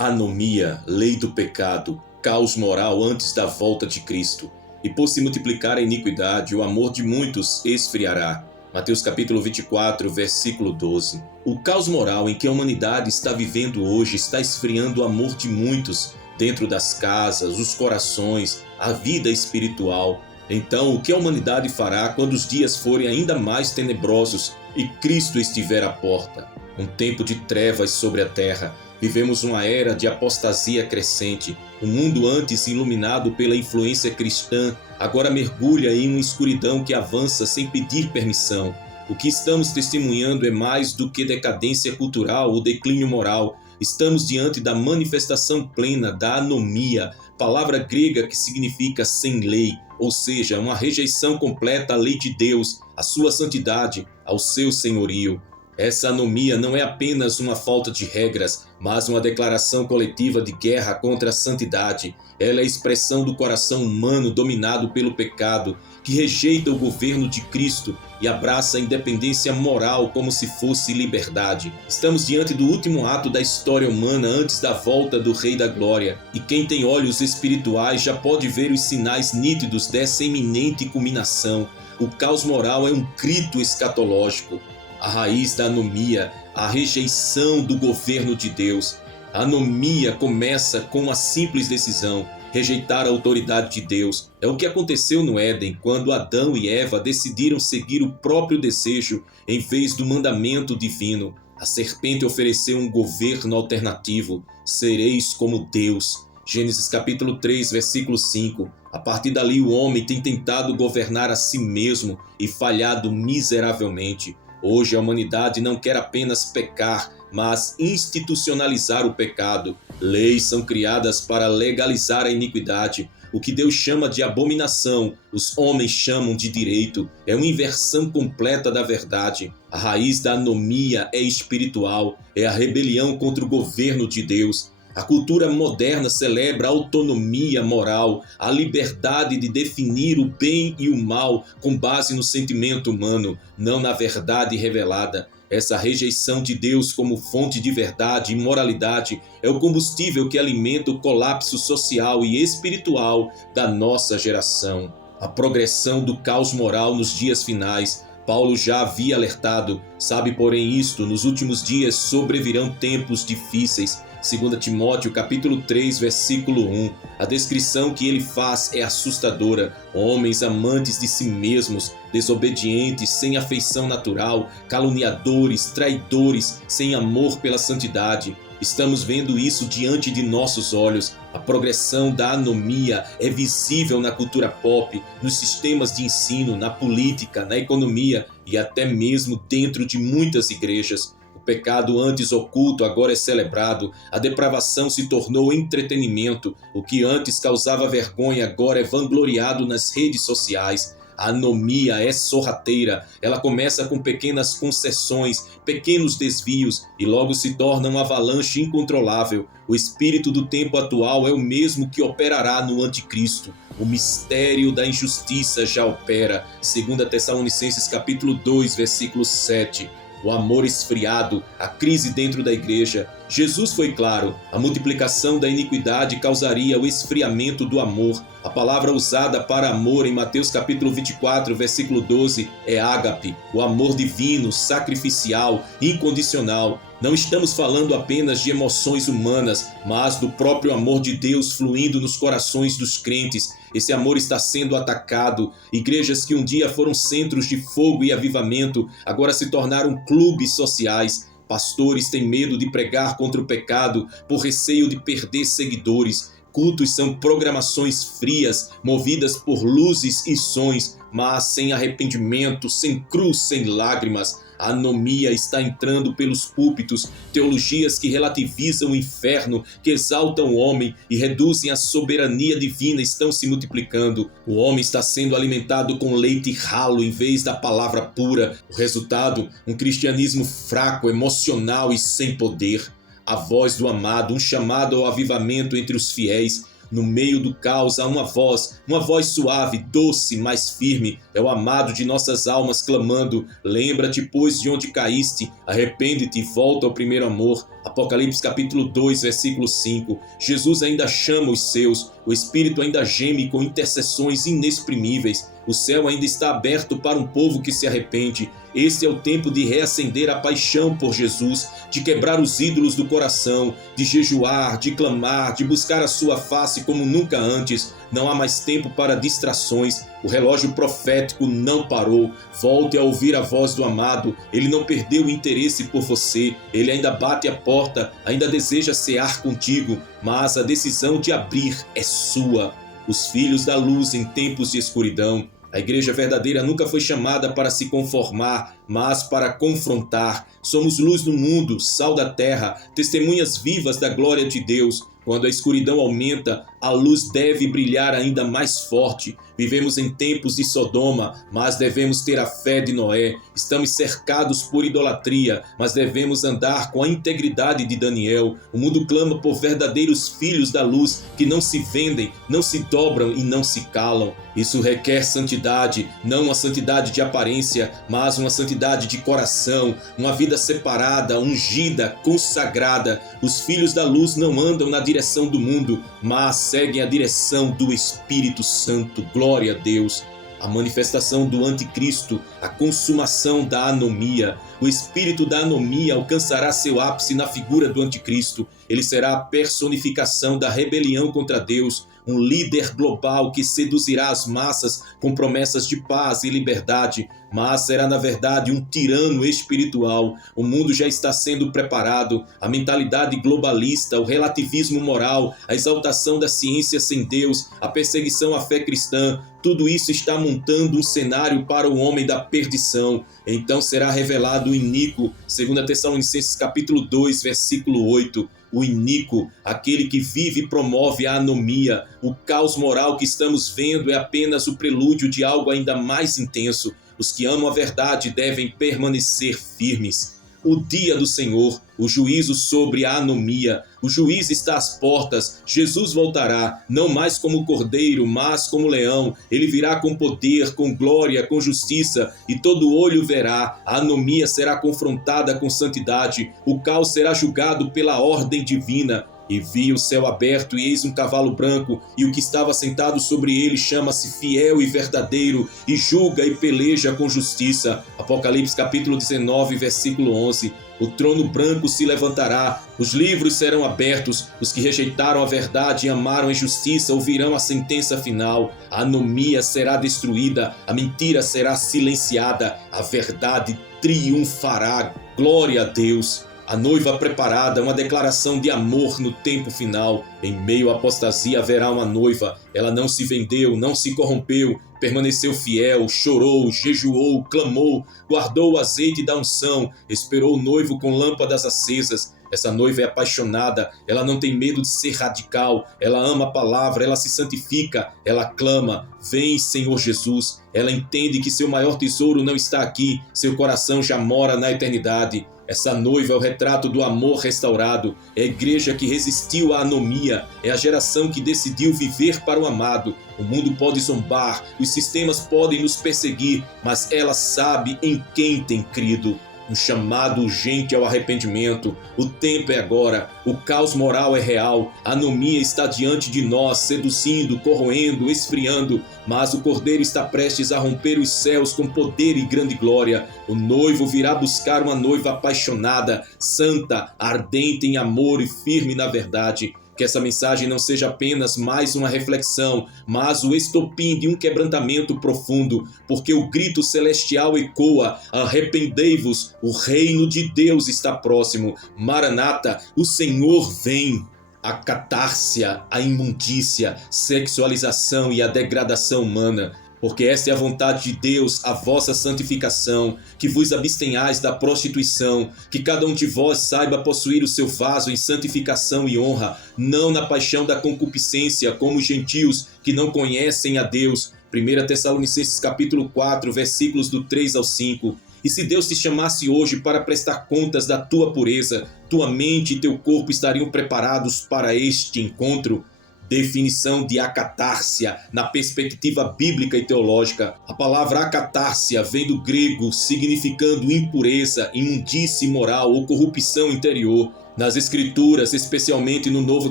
Anomia, lei do pecado, caos moral antes da volta de Cristo. E por se multiplicar a iniquidade, o amor de muitos esfriará. Mateus capítulo 24, versículo 12. O caos moral em que a humanidade está vivendo hoje está esfriando o amor de muitos dentro das casas, os corações, a vida espiritual. Então, o que a humanidade fará quando os dias forem ainda mais tenebrosos e Cristo estiver à porta? Um tempo de trevas sobre a terra. Vivemos uma era de apostasia crescente. O mundo antes iluminado pela influência cristã agora mergulha em uma escuridão que avança sem pedir permissão. O que estamos testemunhando é mais do que decadência cultural ou declínio moral. Estamos diante da manifestação plena da anomia, palavra grega que significa sem lei, ou seja, uma rejeição completa à lei de Deus, à sua santidade, ao seu senhorio. Essa anomia não é apenas uma falta de regras, mas uma declaração coletiva de guerra contra a santidade. Ela é a expressão do coração humano dominado pelo pecado, que rejeita o governo de Cristo e abraça a independência moral como se fosse liberdade. Estamos diante do último ato da história humana antes da volta do Rei da Glória, e quem tem olhos espirituais já pode ver os sinais nítidos dessa iminente culminação. O caos moral é um grito escatológico. A raiz da anomia, a rejeição do governo de Deus. A anomia começa com uma simples decisão: rejeitar a autoridade de Deus. É o que aconteceu no Éden, quando Adão e Eva decidiram seguir o próprio desejo em vez do mandamento divino. A serpente ofereceu um governo alternativo: sereis como Deus. Gênesis capítulo 3, versículo 5. A partir dali o homem tem tentado governar a si mesmo e falhado miseravelmente. Hoje a humanidade não quer apenas pecar, mas institucionalizar o pecado. Leis são criadas para legalizar a iniquidade. O que Deus chama de abominação, os homens chamam de direito. É uma inversão completa da verdade. A raiz da anomia é espiritual, é a rebelião contra o governo de Deus. A cultura moderna celebra a autonomia moral, a liberdade de definir o bem e o mal com base no sentimento humano, não na verdade revelada. Essa rejeição de Deus como fonte de verdade e moralidade é o combustível que alimenta o colapso social e espiritual da nossa geração. A progressão do caos moral nos dias finais. Paulo já havia alertado: sabe, porém, isto, nos últimos dias sobrevirão tempos difíceis. 2 Timóteo capítulo 3, versículo 1. A descrição que ele faz é assustadora. Homens amantes de si mesmos, desobedientes, sem afeição natural, caluniadores, traidores, sem amor pela santidade. Estamos vendo isso diante de nossos olhos. A progressão da anomia é visível na cultura pop, nos sistemas de ensino, na política, na economia e até mesmo dentro de muitas igrejas. O pecado antes oculto agora é celebrado. A depravação se tornou entretenimento. O que antes causava vergonha agora é vangloriado nas redes sociais. A anomia é sorrateira. Ela começa com pequenas concessões, pequenos desvios e logo se torna uma avalanche incontrolável. O espírito do tempo atual é o mesmo que operará no anticristo. O mistério da injustiça já opera. 2 Tessalonicenses capítulo 2, versículo 7. O amor esfriado, a crise dentro da igreja. Jesus foi claro: a multiplicação da iniquidade causaria o esfriamento do amor. A palavra usada para amor em Mateus capítulo 24, versículo 12 é ágape, o amor divino, sacrificial, incondicional. Não estamos falando apenas de emoções humanas, mas do próprio amor de Deus fluindo nos corações dos crentes. Esse amor está sendo atacado. Igrejas que um dia foram centros de fogo e avivamento, agora se tornaram clubes sociais. Pastores têm medo de pregar contra o pecado por receio de perder seguidores. Cultos são programações frias, movidas por luzes e sons, mas sem arrependimento, sem cruz, sem lágrimas. A anomia está entrando pelos púlpitos, teologias que relativizam o inferno, que exaltam o homem e reduzem a soberania divina estão se multiplicando. O homem está sendo alimentado com leite ralo em vez da palavra pura. O resultado, um cristianismo fraco, emocional e sem poder. A voz do amado, um chamado ao avivamento entre os fiéis. No meio do caos há uma voz suave, doce, mas firme. É o amado de nossas almas clamando: lembra-te, pois, de onde caíste, arrepende-te e volta ao primeiro amor. Apocalipse capítulo 2, versículo 5. Jesus ainda chama os seus, o Espírito ainda geme com intercessões inexprimíveis. O céu ainda está aberto para um povo que se arrepende. Este é o tempo de reacender a paixão por Jesus, de quebrar os ídolos do coração, de jejuar, de clamar, de buscar a sua face como nunca antes. Não há mais tempo para distrações. O relógio profético não parou. Volte a ouvir a voz do amado. Ele não perdeu o interesse por você. Ele ainda bate a porta, ainda deseja cear contigo, mas a decisão de abrir é sua. Os filhos da luz em tempos de escuridão. A igreja verdadeira nunca foi chamada para se conformar, mas para confrontar. Somos luz no mundo, sal da terra, testemunhas vivas da glória de Deus. Quando a escuridão aumenta, a luz deve brilhar ainda mais forte. Vivemos em tempos de Sodoma, mas devemos ter a fé de Noé. Estamos cercados por idolatria, mas devemos andar com a integridade de Daniel. O mundo clama por verdadeiros filhos da luz que não se vendem, não se dobram e não se calam. Isso requer santidade, não uma santidade de aparência, mas uma santidade de coração, uma vida separada, ungida, consagrada. Os filhos da luz não andam na direção do mundo, mas seguem a direção do Espírito Santo. Glória a Deus. A manifestação do anticristo, a consumação da anomia. O espírito da anomia alcançará seu ápice na figura do anticristo. Ele será a personificação da rebelião contra Deus, um líder global que seduzirá as massas com promessas de paz e liberdade, mas será na verdade um tirano espiritual. O mundo já está sendo preparado. A mentalidade globalista, o relativismo moral, a exaltação da ciência sem Deus, a perseguição à fé cristã, tudo isso está montando um cenário para o homem da perdição. Então será revelado o iníquo, 2 Tessalonicenses capítulo 2, versículo 8. O iníquo, aquele que vive e promove a anomia. O caos moral que estamos vendo é apenas o prelúdio de algo ainda mais intenso. Os que amam a verdade devem permanecer firmes. O dia do Senhor, o juízo sobre a anomia. O juiz está às portas. Jesus voltará, não mais como cordeiro, mas como leão. Ele virá com poder, com glória, com justiça, e todo olho verá. A anomia será confrontada com santidade. O caos será julgado pela ordem divina. E vi o céu aberto, e eis um cavalo branco, e o que estava sentado sobre ele chama-se Fiel e Verdadeiro, e julga e peleja com justiça. Apocalipse capítulo 19, versículo 11. O trono branco se levantará, os livros serão abertos, os que rejeitaram a verdade e amaram a injustiça ouvirão a sentença final. A anomia será destruída, a mentira será silenciada, a verdade triunfará. Glória a Deus! A noiva preparada, uma declaração de amor no tempo final. Em meio à apostasia haverá uma noiva. Ela não se vendeu, não se corrompeu, permaneceu fiel, chorou, jejuou, clamou, guardou o azeite da unção, esperou o noivo com lâmpadas acesas. Essa noiva é apaixonada, ela não tem medo de ser radical, ela ama a palavra, ela se santifica, ela clama: vem, Senhor Jesus. Ela entende que seu maior tesouro não está aqui, seu coração já mora na eternidade. Essa noiva é o retrato do amor restaurado, é a igreja que resistiu à anomia, é a geração que decidiu viver para o amado. O mundo pode zombar, os sistemas podem nos perseguir, mas ela sabe em quem tem crido. Um chamado urgente ao arrependimento. O tempo é agora. O caos moral é real. A anomia está diante de nós, seduzindo, corroendo, esfriando. Mas o Cordeiro está prestes a romper os céus com poder e grande glória. O noivo virá buscar uma noiva apaixonada, santa, ardente em amor e firme na verdade. Que essa mensagem não seja apenas mais uma reflexão, mas o estopim de um quebrantamento profundo, porque o grito celestial ecoa: arrependei-vos, o reino de Deus está próximo. Maranata, o Senhor vem. A catársia, a imundícia, sexualização e a degradação humana. Porque esta é a vontade de Deus, a vossa santificação, que vos abstenhais da prostituição, que cada um de vós saiba possuir o seu vaso em santificação e honra, não na paixão da concupiscência, como os gentios que não conhecem a Deus. 1 Tessalonicenses capítulo 4, versículos do 3 ao 5. E se Deus te chamasse hoje para prestar contas da tua pureza, tua mente e teu corpo estariam preparados para este encontro? Definição de acatársia na perspectiva bíblica e teológica. A palavra acatársia vem do grego significando impureza, imundície moral ou corrupção interior. Nas Escrituras, especialmente no Novo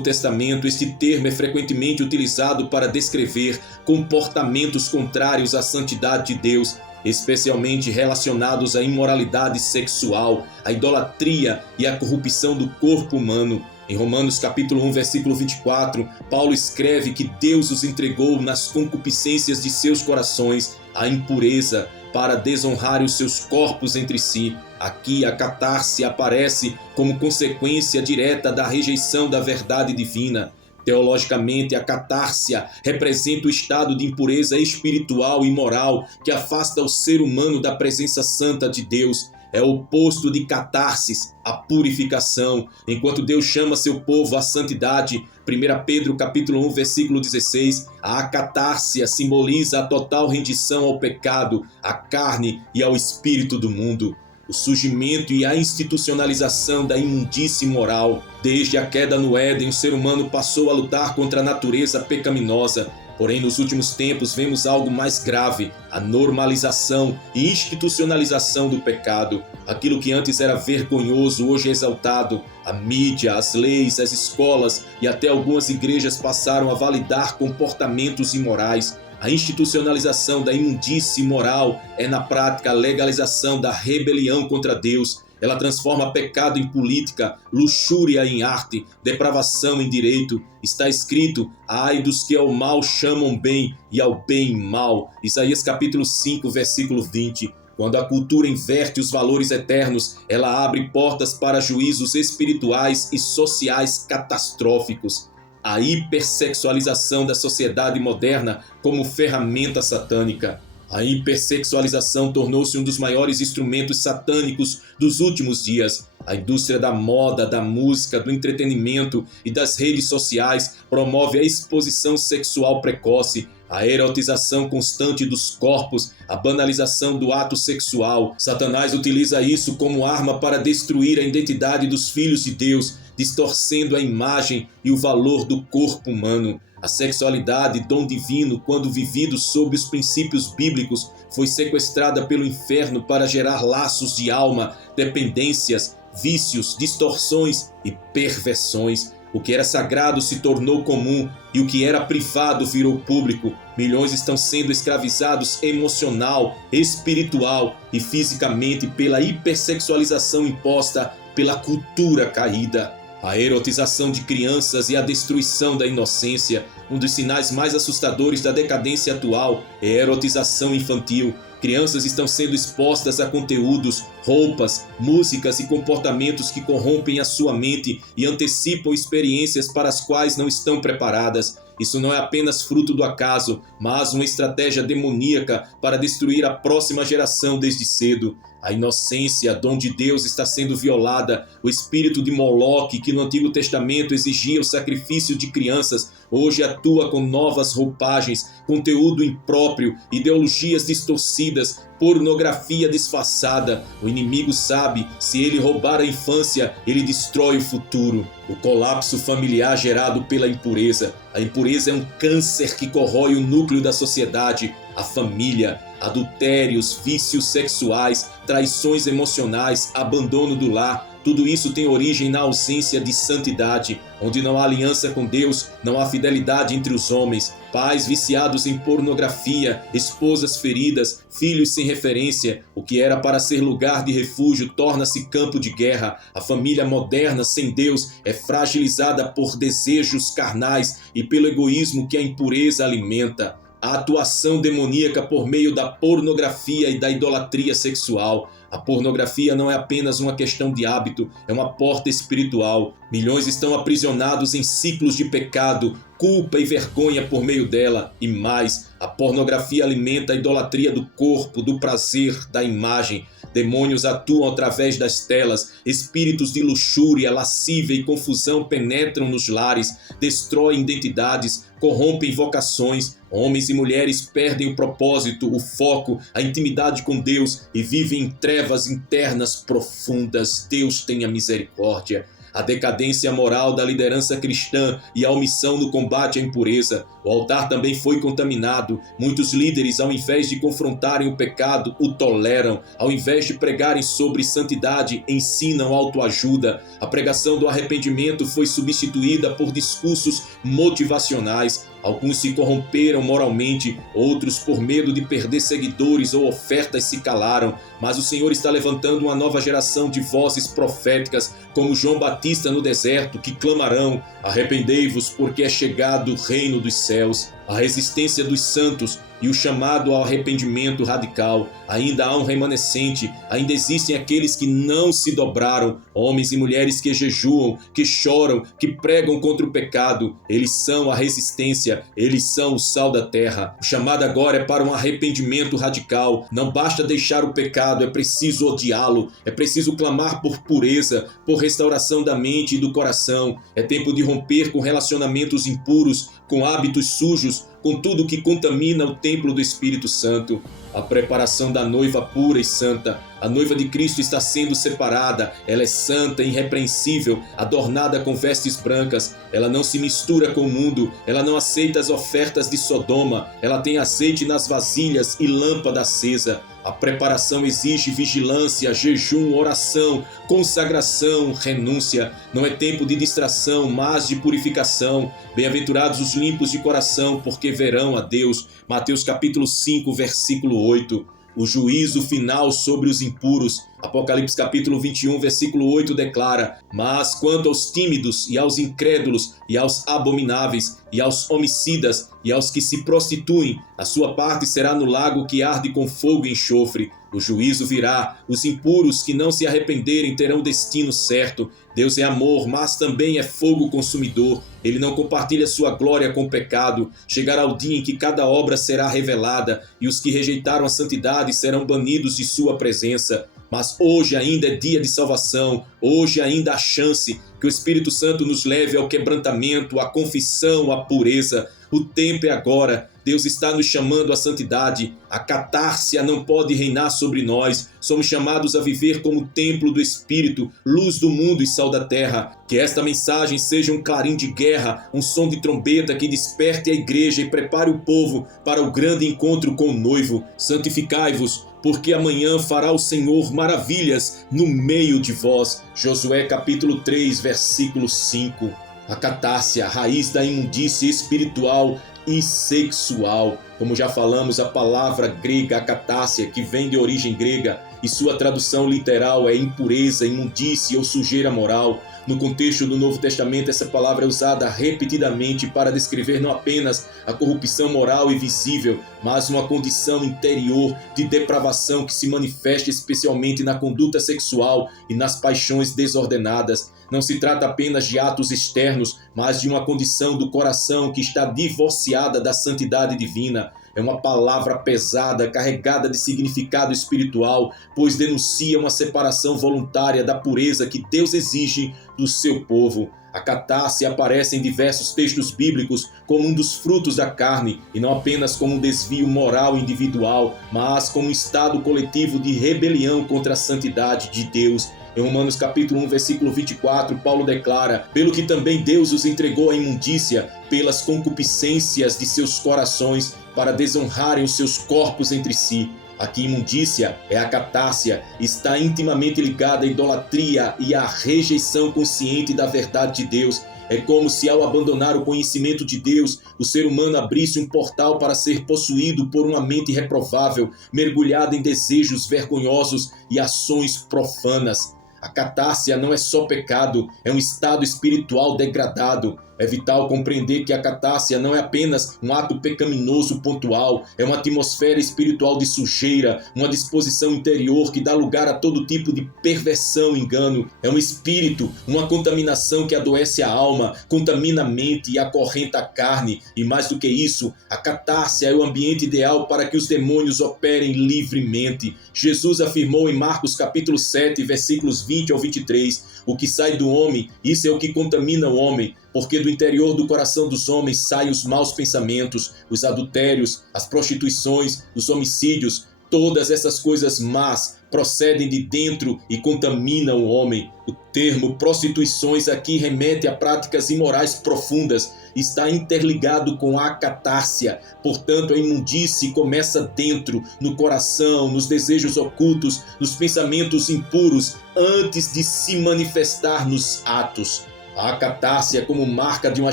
Testamento, este termo é frequentemente utilizado para descrever comportamentos contrários à santidade de Deus, especialmente relacionados à imoralidade sexual, à idolatria e à corrupção do corpo humano. Em Romanos capítulo 1, versículo 24, Paulo escreve que Deus os entregou nas concupiscências de seus corações à impureza, para desonrar os seus corpos entre si. Aqui a catarse aparece como consequência direta da rejeição da verdade divina. Teologicamente, a catársia representa o estado de impureza espiritual e moral que afasta o ser humano da presença santa de Deus. É o oposto de catarsis, a purificação. Enquanto Deus chama seu povo à santidade, 1 Pedro capítulo 1, versículo 16, a catársia simboliza a total rendição ao pecado, à carne e ao espírito do mundo. O surgimento e a institucionalização da imundície moral. Desde a queda no Éden, o ser humano passou a lutar contra a natureza pecaminosa. Porém, nos últimos tempos, vemos algo mais grave: a normalização e institucionalização do pecado. Aquilo que antes era vergonhoso, hoje é exaltado. A mídia, as leis, as escolas e até algumas igrejas passaram a validar comportamentos imorais. A institucionalização da imundície moral é, na prática, a legalização da rebelião contra Deus. Ela transforma pecado em política, luxúria em arte, depravação em direito. Está escrito: ai dos que ao mal chamam bem e ao bem mal. Isaías capítulo 5, versículo 20. Quando a cultura inverte os valores eternos, ela abre portas para juízos espirituais e sociais catastróficos. A hipersexualização da sociedade moderna como ferramenta satânica. A hipersexualização tornou-se um dos maiores instrumentos satânicos dos últimos dias. A indústria da moda, da música, do entretenimento e das redes sociais promove a exposição sexual precoce, a erotização constante dos corpos, a banalização do ato sexual. Satanás utiliza isso como arma para destruir a identidade dos filhos de Deus, distorcendo a imagem e o valor do corpo humano. A sexualidade, dom divino, quando vivido sob os princípios bíblicos, foi sequestrada pelo inferno para gerar laços de alma, dependências, vícios, distorções e perversões. O que era sagrado se tornou comum e o que era privado virou público. Milhões estão sendo escravizados emocional, espiritual e fisicamente pela hipersexualização imposta pela cultura caída. A erotização de crianças e a destruição da inocência. Um dos sinais mais assustadores da decadência atual é a erotização infantil. Crianças estão sendo expostas a conteúdos, roupas, músicas e comportamentos que corrompem a sua mente e antecipam experiências para as quais não estão preparadas. Isso não é apenas fruto do acaso, mas uma estratégia demoníaca para destruir a próxima geração desde cedo. A inocência, dom de Deus, está sendo violada. O espírito de Moloque, que no Antigo Testamento exigia o sacrifício de crianças, hoje atua com novas roupagens, conteúdo impróprio, ideologias distorcidas, pornografia disfarçada. O inimigo sabe: se ele roubar a infância, ele destrói o futuro. O colapso familiar gerado pela impureza. A impureza é um câncer que corrói o núcleo da sociedade, a família. Adultérios, vícios sexuais, traições emocionais, abandono do lar. Tudo isso tem origem na ausência de santidade. Onde não há aliança com Deus, não há fidelidade entre os homens. Pais viciados em pornografia, esposas feridas, filhos sem referência. O que era para ser lugar de refúgio torna-se campo de guerra. A família moderna sem Deus é fragilizada por desejos carnais e pelo egoísmo que a impureza alimenta. A atuação demoníaca por meio da pornografia e da idolatria sexual. A pornografia não é apenas uma questão de hábito, é uma porta espiritual. Milhões estão aprisionados em ciclos de pecado, culpa e vergonha por meio dela. E mais, a pornografia alimenta a idolatria do corpo, do prazer, da imagem. Demônios atuam através das telas. Espíritos de luxúria, lascívia e confusão penetram nos lares, destroem identidades, corrompem vocações. Homens e mulheres perdem o propósito, o foco, a intimidade com Deus e vivem em trevas internas profundas. Deus tenha misericórdia. a decadência moral da liderança cristã e a omissão no combate à impureza. O altar também foi contaminado. Muitos líderes, ao invés de confrontarem o pecado, o toleram. Ao invés de pregarem sobre santidade, ensinam autoajuda. A pregação do arrependimento foi substituída por discursos motivacionais. Alguns se corromperam moralmente, outros, por medo de perder seguidores ou ofertas, se calaram. Mas o Senhor está levantando uma nova geração de vozes proféticas, como João Batista no deserto, que clamarão: arrependei-vos, porque é chegado o reino dos céus. A resistência dos santos e o chamado ao arrependimento radical. Ainda há um remanescente, ainda existem aqueles que não se dobraram, homens e mulheres que jejuam, que choram, que pregam contra o pecado. Eles são a resistência, eles são o sal da terra. O chamado agora é para um arrependimento radical. Não basta deixar o pecado, é preciso odiá-lo, é preciso clamar por pureza, por restauração da mente e do coração. É tempo de romper com relacionamentos impuros, com hábitos sujos, com tudo que contamina o templo do Espírito Santo. A preparação da noiva pura e santa. A noiva de Cristo está sendo separada. Ela é santa, irrepreensível, adornada com vestes brancas. Ela não se mistura com o mundo. Ela não aceita as ofertas de Sodoma. Ela tem azeite nas vasilhas e lâmpada acesa. A preparação exige vigilância, jejum, oração, consagração, renúncia. Não é tempo de distração, mas de purificação. Bem-aventurados os limpos de coração, porque verão a Deus. Mateus capítulo 5, versículo 8. O juízo final sobre os impuros. Apocalipse capítulo 21, versículo 8 declara: mas quanto aos tímidos e aos incrédulos e aos abomináveis e aos homicidas e aos que se prostituem, a sua parte será no lago que arde com fogo e enxofre. O juízo virá. Os impuros que não se arrependerem terão destino certo. Deus é amor, mas também é fogo consumidor. Ele não compartilha sua glória com o pecado. Chegará o dia em que cada obra será revelada e os que rejeitaram a santidade serão banidos de sua presença. Mas hoje ainda é dia de salvação, hoje ainda há chance que o Espírito Santo nos leve ao quebrantamento, à confissão, à pureza. O tempo é agora. Deus está nos chamando à santidade. A catársia não pode reinar sobre nós. Somos chamados a viver como templo do Espírito, luz do mundo e sal da terra. Que esta mensagem seja um clarim de guerra, um som de trombeta que desperte a igreja e prepare o povo para o grande encontro com o noivo. Santificai-vos, porque amanhã fará o Senhor maravilhas no meio de vós. Josué capítulo 3, versículo 5. A catársia, a raiz da imundícia espiritual e sexual. Como já falamos, a palavra grega catársia, que vem de origem grega, e sua tradução literal é impureza, imundície ou sujeira moral. No contexto do Novo Testamento, essa palavra é usada repetidamente para descrever não apenas a corrupção moral e visível, mas uma condição interior de depravação que se manifesta especialmente na conduta sexual e nas paixões desordenadas. Não se trata apenas de atos externos, mas de uma condição do coração que está divorciada da santidade divina. É uma palavra pesada, carregada de significado espiritual, pois denuncia uma separação voluntária da pureza que Deus exige do seu povo. A catársia aparece em diversos textos bíblicos como um dos frutos da carne, e não apenas como um desvio moral individual, mas como um estado coletivo de rebelião contra a santidade de Deus. Em Romanos capítulo 1, versículo 24, Paulo declara: pelo que também Deus os entregou à imundícia, pelas concupiscências de seus corações, para desonrarem os seus corpos entre si. Aqui imundícia é a catársia, está intimamente ligada à idolatria e à rejeição consciente da verdade de Deus. É como se, ao abandonar o conhecimento de Deus, o ser humano abrisse um portal para ser possuído por uma mente reprovável, mergulhada em desejos vergonhosos e ações profanas. A catársia não é só pecado, é um estado espiritual degradado. É vital compreender que a catársia não é apenas um ato pecaminoso pontual, é uma atmosfera espiritual de sujeira, uma disposição interior que dá lugar a todo tipo de perversão e engano. É um espírito, uma contaminação que adoece a alma, contamina a mente e acorrenta a carne. E mais do que isso, a catársia é o ambiente ideal para que os demônios operem livremente. Jesus afirmou em Marcos capítulo 7, versículos 20 ao 23, o que sai do homem, isso é o que contamina o homem, porque do interior do coração dos homens saem os maus pensamentos, os adultérios, as prostituições, os homicídios, todas essas coisas más procedem de dentro e contaminam o homem. O termo prostituições aqui remete a práticas imorais profundas, está interligado com a acatársia. Portanto, a imundície começa dentro, no coração, nos desejos ocultos, nos pensamentos impuros, antes de se manifestar nos atos. A acatársia como marca de uma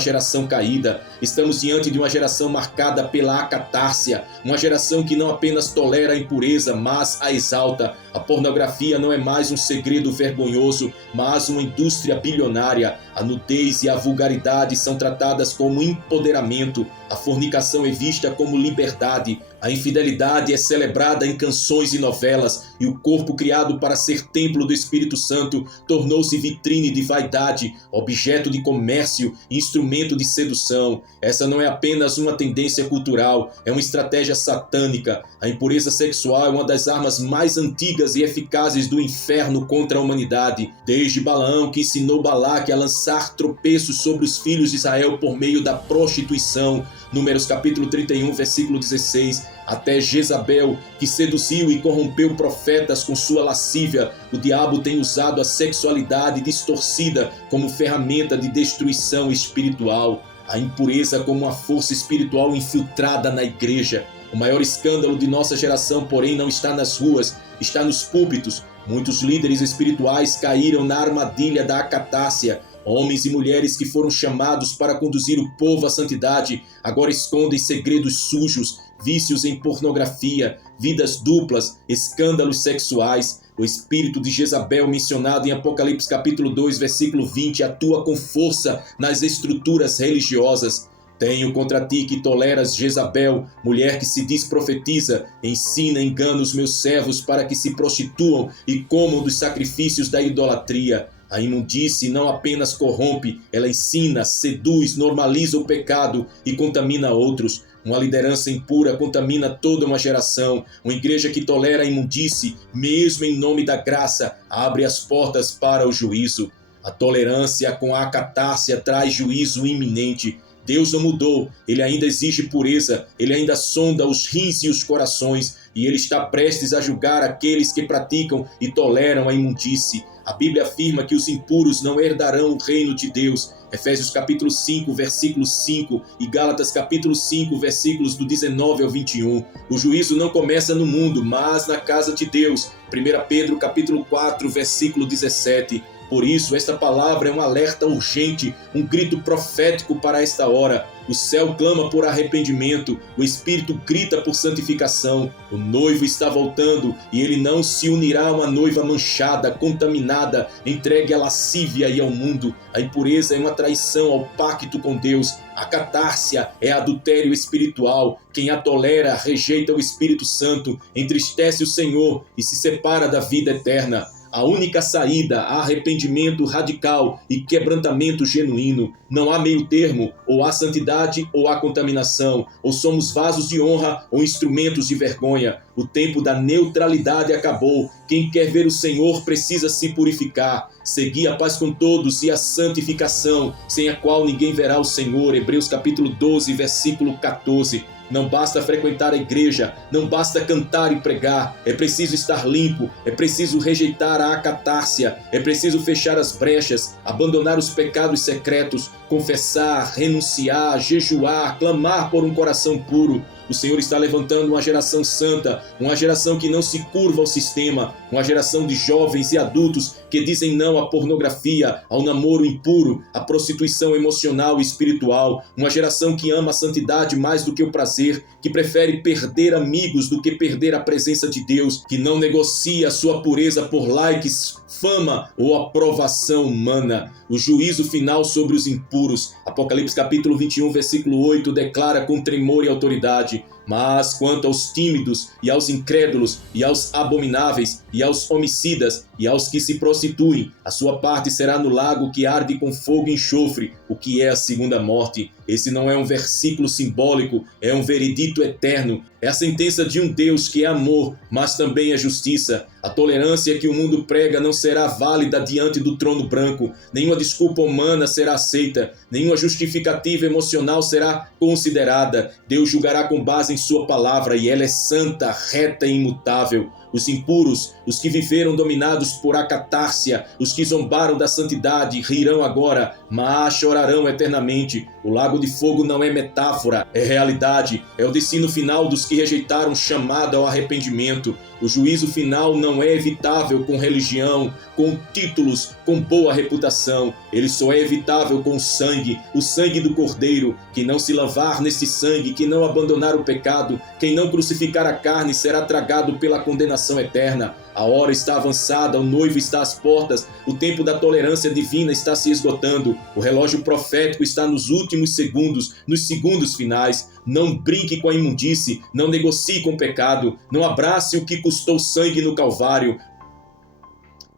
geração caída. Estamos diante de uma geração marcada pela acatársia, uma geração que não apenas tolera a impureza, mas a exalta. A pornografia não é mais um segredo vergonhoso, mas uma indústria bilionária. A nudez e a vulgaridade são tratadas como empoderamento. A fornicação é vista como liberdade. A infidelidade é celebrada em canções e novelas, e o corpo criado para ser templo do Espírito Santo tornou-se vitrine de vaidade, objeto de comércio, instrumento de sedução. Essa não é apenas uma tendência cultural, é uma estratégia satânica. A impureza sexual é uma das armas mais antigas e eficazes do inferno contra a humanidade. Desde Balaão, que ensinou Balaque a lançar tropeços sobre os filhos de Israel por meio da prostituição, Números capítulo 31, versículo 16, até Jezabel, que seduziu e corrompeu profetas com sua lascívia. O diabo tem usado a sexualidade distorcida como ferramenta de destruição espiritual. A impureza como uma força espiritual infiltrada na igreja. O maior escândalo de nossa geração, porém, não está nas ruas, está nos púlpitos. Muitos líderes espirituais caíram na armadilha da acatársia. Homens e mulheres que foram chamados para conduzir o povo à santidade agora escondem segredos sujos, vícios em pornografia, vidas duplas, escândalos sexuais. O espírito de Jezabel, mencionado em Apocalipse capítulo 2, versículo 20, atua com força nas estruturas religiosas. Tenho contra ti que toleras Jezabel, mulher que se diz profetiza, ensina e engana os meus servos para que se prostituam e comam dos sacrifícios da idolatria. A imundície não apenas corrompe, ela ensina, seduz, normaliza o pecado e contamina outros. Uma liderança impura contamina toda uma geração. Uma igreja que tolera a imundície, mesmo em nome da graça, abre as portas para o juízo. A tolerância com a acatársia traz juízo iminente. Deus não mudou, Ele ainda exige pureza, Ele ainda sonda os rins e os corações, e Ele está prestes a julgar aqueles que praticam e toleram a imundície. A Bíblia afirma que os impuros não herdarão o reino de Deus. Efésios capítulo 5, versículo 5 e Gálatas capítulo 5, versículos do 19 ao 21. O juízo não começa no mundo, mas na casa de Deus. 1 Pedro capítulo 4, versículo 17. Por isso, esta palavra é um alerta urgente, um grito profético para esta hora. O céu clama por arrependimento, o Espírito grita por santificação. O noivo está voltando e ele não se unirá a uma noiva manchada, contaminada, entregue à lascívia e ao mundo. A impureza é uma traição ao pacto com Deus. A catársia é adultério espiritual. Quem a tolera rejeita o Espírito Santo, entristece o Senhor e se separa da vida eterna. A única saída, arrependimento radical e quebrantamento genuíno. Não há meio termo, ou há santidade ou há contaminação, ou somos vasos de honra ou instrumentos de vergonha. O tempo da neutralidade acabou. Quem quer ver o Senhor precisa se purificar. Segui a paz com todos e a santificação, sem a qual ninguém verá o Senhor. Hebreus capítulo 12, versículo 14. Não basta frequentar a igreja, não basta cantar e pregar, é preciso estar limpo, é preciso rejeitar a acatársia, é preciso fechar as brechas, abandonar os pecados secretos, confessar, renunciar, jejuar, clamar por um coração puro. O Senhor está levantando uma geração santa, uma geração que não se curva ao sistema, uma geração de jovens e adultos que dizem não à pornografia, ao namoro impuro, à prostituição emocional e espiritual, uma geração que ama a santidade mais do que o prazer, que prefere perder amigos do que perder a presença de Deus, que não negocia a sua pureza por likes, fama ou aprovação humana. O juízo final sobre os impuros. Apocalipse capítulo 21, versículo 8, declara com tremor e autoridade: mas quanto aos tímidos e aos incrédulos e aos abomináveis e aos homicidas e aos que se prostituem, a sua parte será no lago que arde com fogo e enxofre, o que é a segunda morte. Esse não é um versículo simbólico, é um veredito eterno. É a sentença de um Deus que é amor, mas também é justiça. A tolerância que o mundo prega não será válida diante do trono branco. Nenhuma desculpa humana será aceita. Nenhuma justificativa emocional será considerada. Deus julgará com base em em sua palavra e ela é santa, reta e imutável. Os impuros, os que viveram dominados por acatárcia, os que zombaram da santidade, rirão agora, mas chorarão eternamente. O lago de fogo não é metáfora, é realidade. É o destino final dos que rejeitaram chamada ao arrependimento. O juízo final não é evitável com religião, com títulos, com boa reputação. Ele só é evitável com o sangue do Cordeiro. Quem não se lavar nesse sangue, quem não abandonar o pecado, quem não crucificar a carne, será tragado pela condenação eterna. A hora está avançada, o noivo está às portas, o tempo da tolerância divina está se esgotando, o relógio profético está nos últimos segundos, nos segundos finais. Não brinque com a imundície, não negocie com o pecado, não abrace o que custou sangue no Calvário.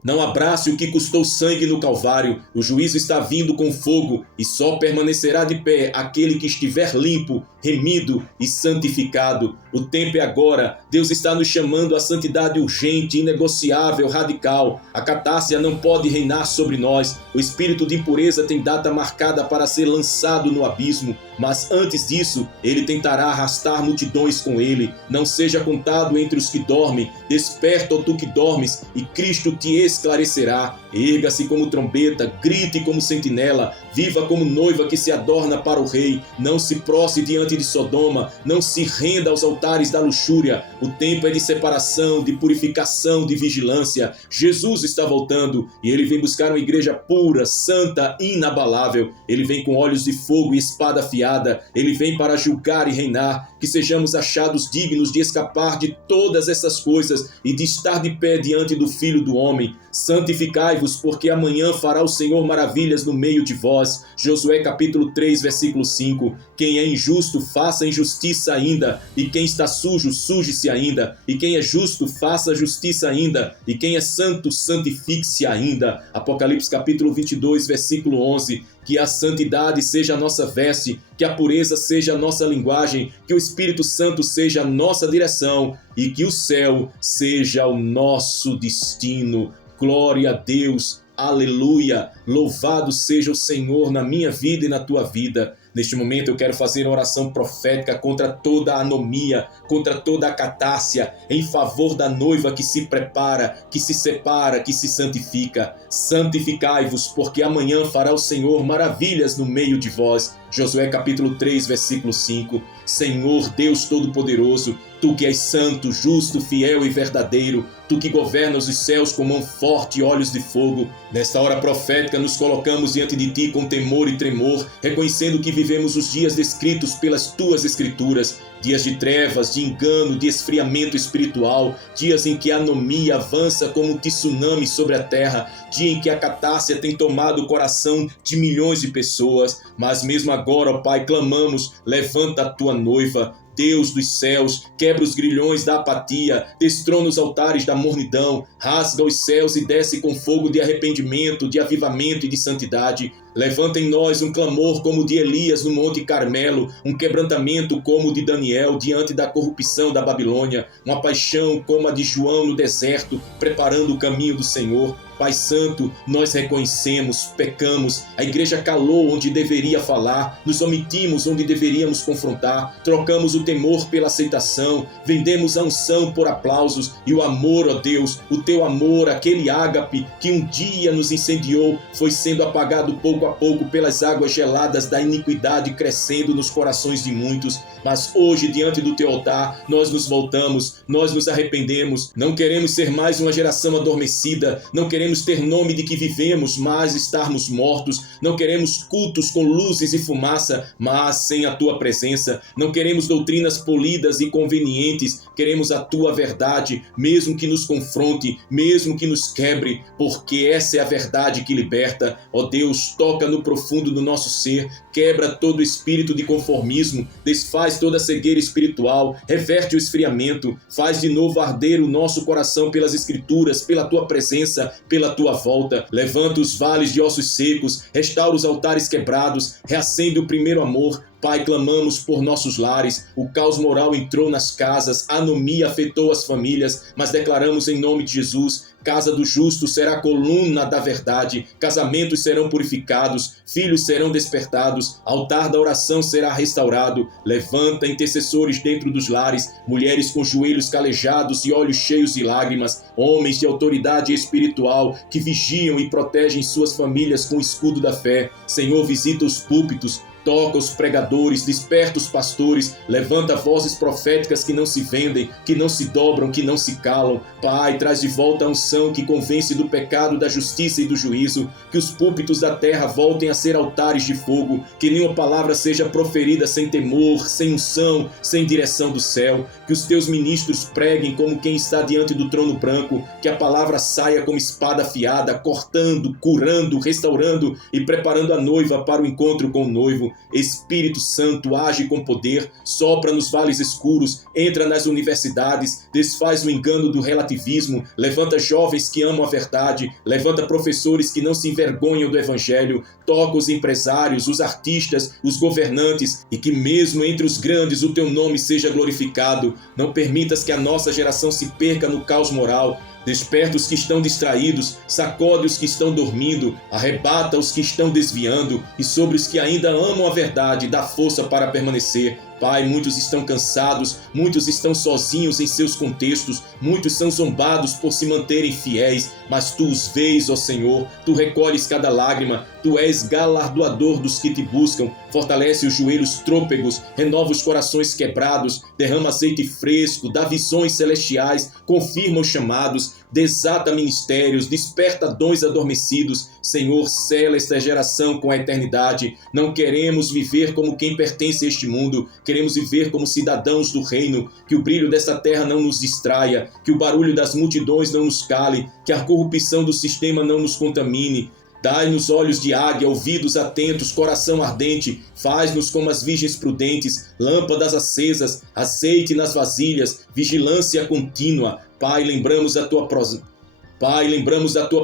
Não abrace o que custou sangue no Calvário. O juízo está vindo com fogo e só permanecerá de pé aquele que estiver limpo, remido e santificado. O tempo é agora. Deus está nos chamando à santidade urgente, inegociável, radical. A catássia não pode reinar sobre nós. O espírito de impureza tem data marcada para ser lançado no abismo. Mas antes disso, ele tentará arrastar multidões com ele. Não seja contado entre os que dormem. Desperta, ó tu que dormes, e Cristo te esclarecerá. Erga-se como trombeta, grite como sentinela, viva como noiva que se adorna para o rei. Não se prostre diante de Sodoma, não se renda aos altares da luxúria. O tempo é de separação, de purificação, de vigilância. Jesus está voltando e ele vem buscar uma igreja pura, santa, inabalável. Ele vem com olhos de fogo e espada afiada. Ele vem para julgar e reinar. Que sejamos achados dignos de escapar de todas essas coisas e de estar de pé diante do Filho do Homem. Santificai-vos, porque amanhã fará o Senhor maravilhas no meio de vós. Josué capítulo 3, versículo 5. Quem é injusto, faça injustiça ainda. E quem está sujo, suje-se ainda. E quem é justo, faça justiça ainda. E quem é santo, santifique-se ainda. Apocalipse capítulo 22, versículo 11. Que a santidade seja a nossa veste, que a pureza seja a nossa linguagem, que o Espírito Santo seja a nossa direção e que o céu seja o nosso destino. Glória a Deus, aleluia, louvado seja o Senhor na minha vida e na tua vida. Neste momento eu quero fazer uma oração profética contra toda a anomia, contra toda a catássia, em favor da noiva que se prepara, que se separa, que se santifica. Santificai-vos, porque amanhã fará o Senhor maravilhas no meio de vós. Josué capítulo 3, versículo 5. Senhor Deus Todo-Poderoso, Tu que és santo, justo, fiel e verdadeiro, Tu que governas os céus com mão forte e olhos de fogo, nesta hora profética nos colocamos diante de Ti com temor e tremor, reconhecendo que vivemos os dias descritos pelas Tuas Escrituras, dias de trevas, de engano, de esfriamento espiritual, dias em que a anomia avança como um tsunami sobre a terra, dia em que a catássia tem tomado o coração de milhões de pessoas, mas mesmo agora, ó Pai, clamamos, levanta a Tua noiva, Deus dos céus, quebra os grilhões da apatia, destrona os altares da mornidão, rasga os céus e desce com fogo de arrependimento, de avivamento e de santidade. Levanta em nós um clamor como o de Elias no Monte Carmelo, um quebrantamento como o de Daniel diante da corrupção da Babilônia, uma paixão como a de João no deserto, preparando o caminho do Senhor. Pai Santo, nós reconhecemos, pecamos, a igreja calou onde deveria falar, nos omitimos onde deveríamos confrontar, trocamos o temor pela aceitação, vendemos a unção por aplausos e o amor, ó Deus, o Teu amor, aquele ágape que um dia nos incendiou, foi sendo apagado pouco a pouco pelas águas geladas da iniquidade crescendo nos corações de muitos. Mas hoje, diante do Teu altar, nós nos voltamos, nós nos arrependemos, não queremos ser mais uma geração adormecida, não queremos ter nome de que vivemos, mas estarmos mortos, não queremos cultos com luzes e fumaça, mas sem a Tua presença, não queremos doutrinas polidas e convenientes, queremos a Tua verdade, mesmo que nos confronte, mesmo que nos quebre, porque essa é a verdade que liberta. Ó Deus, toca no profundo do nosso ser, quebra todo espírito de conformismo, desfaz toda cegueira espiritual, reverte o esfriamento, faz de novo arder o nosso coração pelas Escrituras, pela Tua presença, pela Tua volta. Levanta os vales de ossos secos, restaura os altares quebrados, reacende o primeiro amor. Pai, clamamos por nossos lares, o caos moral entrou nas casas, a anomia afetou as famílias, mas declaramos em nome de Jesus Casa do justo será coluna da verdade, casamentos serão purificados, filhos serão despertados, altar da oração será restaurado. Levanta intercessores dentro dos lares, mulheres com joelhos calejados e olhos cheios de lágrimas, homens de autoridade espiritual que vigiam e protegem suas famílias com o escudo da fé. Senhor, visita os púlpitos, toca os pregadores, desperta os pastores, levanta vozes proféticas que não se vendem, que não se dobram, que não se calam. Pai, traz de volta a unção que convence do pecado, da justiça e do juízo, que os púlpitos da terra voltem a ser altares de fogo, que nenhuma palavra seja proferida sem temor, sem unção, sem direção do céu, que os teus ministros preguem como quem está diante do trono branco, que a palavra saia como espada afiada, cortando, curando, restaurando e preparando a noiva para o encontro com o noivo. Espírito Santo, age com poder, sopra nos vales escuros, entra nas universidades, desfaz o engano do relativismo, levanta jovens que amam a verdade, levanta professores que não se envergonham do evangelho, toca os empresários, os artistas, os governantes, e que mesmo entre os grandes o teu nome seja glorificado. Não permitas que a nossa geração se perca no caos moral. Desperta os que estão distraídos, sacode os que estão dormindo, arrebata os que estão desviando, e sobre os que ainda amam a verdade, dá força para permanecer. Pai, muitos estão cansados, muitos estão sozinhos em seus contextos, muitos são zombados por se manterem fiéis, mas Tu os vês, ó Senhor, Tu recolhes cada lágrima, Tu és galardoador dos que Te buscam, fortalece os joelhos trôpegos, renova os corações quebrados, derrama azeite fresco, dá visões celestiais, confirma os chamados, desata ministérios, desperta dons adormecidos. Senhor, sela esta geração com a eternidade. Não queremos viver como quem pertence a este mundo, queremos viver como cidadãos do reino. Que o brilho desta terra não nos distraia, que o barulho das multidões não nos cale, que a corrupção do sistema não nos contamine. Dai-nos olhos de águia, ouvidos atentos, coração ardente, faz-nos como as virgens prudentes, lâmpadas acesas, azeite nas vasilhas, vigilância contínua. Pai, lembramos da Tua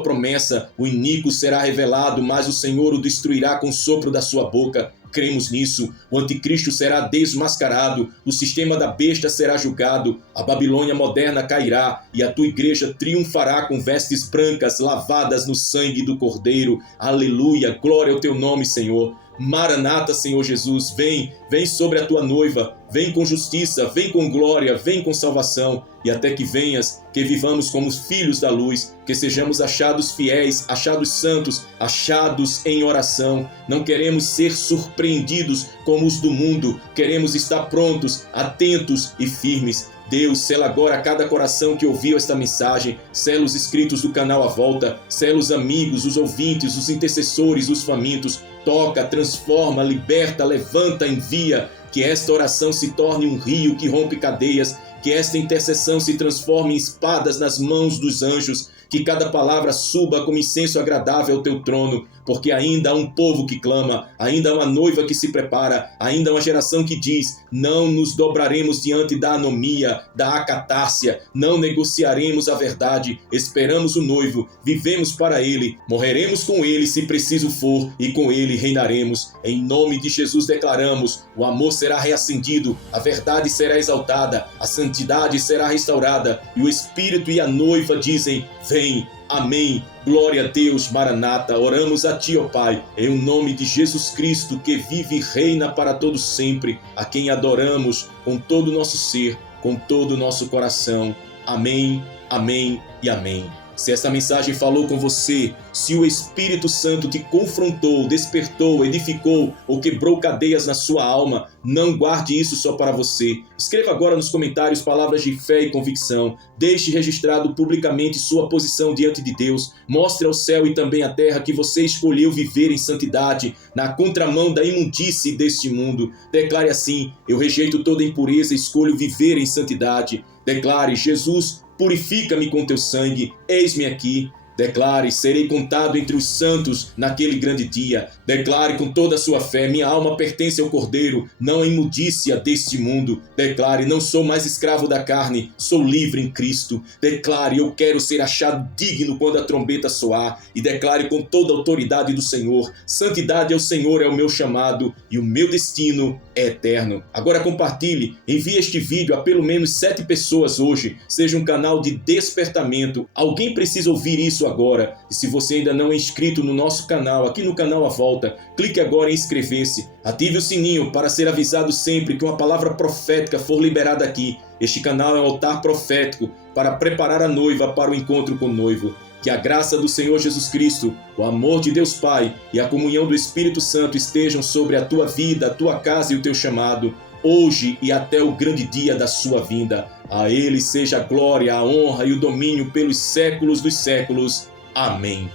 promessa, o iníquo será revelado, mas o Senhor o destruirá com o sopro da sua boca. Cremos nisso. O anticristo será desmascarado, o sistema da besta será julgado, a Babilônia moderna cairá e a Tua igreja triunfará com vestes brancas lavadas no sangue do Cordeiro. Aleluia, glória ao Teu nome, Senhor. Maranata, Senhor Jesus, vem sobre a Tua noiva, vem com justiça, vem com glória, vem com salvação, e até que venhas, que vivamos como filhos da luz, que sejamos achados fiéis, achados santos, achados em oração. Não queremos ser surpreendidos como os do mundo, queremos estar prontos, atentos e firmes. Deus, sela agora cada coração que ouviu esta mensagem, sela os inscritos do canal à volta, sela os amigos, os ouvintes, os intercessores, os famintos. Toca, transforma, liberta, levanta, envia. Que esta oração se torne um rio que rompe cadeias, que esta intercessão se transforme em espadas nas mãos dos anjos, que cada palavra suba como incenso agradável ao Teu trono, porque ainda há um povo que clama, ainda há uma noiva que se prepara, ainda há uma geração que diz: não nos dobraremos diante da anomia, da acatárcia, não negociaremos a verdade, esperamos o noivo, vivemos para Ele, morreremos com Ele se preciso for, e com Ele reinaremos. Em nome de Jesus declaramos: o amor será reacendido, a verdade será exaltada, a santidade será restaurada, e o Espírito e a noiva dizem: vem. Amém. Glória a Deus, Maranata. Oramos a Ti, ó Pai, em o nome de Jesus Cristo, que vive e reina para todos sempre, a quem adoramos com todo o nosso ser, com todo o nosso coração. Amém, amém e amém. Se esta mensagem falou com você, se o Espírito Santo te confrontou, despertou, edificou ou quebrou cadeias na sua alma, não guarde isso só para você. Escreva agora nos comentários palavras de fé e convicção. Deixe registrado publicamente sua posição diante de Deus. Mostre ao céu e também à terra que você escolheu viver em santidade, na contramão da imundície deste mundo. Declare assim: eu rejeito toda impureza e escolho viver em santidade. Declare: Jesus, purifica-me com Teu sangue, eis-me aqui. Declare: serei contado entre os santos naquele grande dia. Declare com toda a sua fé: minha alma pertence ao Cordeiro, não à imundícia deste mundo. Declare: não sou mais escravo da carne, sou livre em Cristo. Declare: eu quero ser achado digno quando a trombeta soar. E declare com toda a autoridade do Senhor: santidade ao Senhor é o meu chamado e o meu destino é eterno. Agora compartilhe, envie este vídeo a pelo menos 7 pessoas hoje. Seja um canal de despertamento. Alguém precisa ouvir isso agora. E se você ainda não é inscrito no nosso canal, aqui no canal A Volta, clique agora em inscrever-se. Ative o sininho para ser avisado sempre que uma palavra profética for liberada aqui. Este canal é um altar profético para preparar a noiva para o encontro com o noivo. Que a graça do Senhor Jesus Cristo, o amor de Deus Pai e a comunhão do Espírito Santo estejam sobre a tua vida, a tua casa e o teu chamado, hoje e até o grande dia da sua vinda. A Ele seja a glória, a honra e o domínio pelos séculos dos séculos. Amém.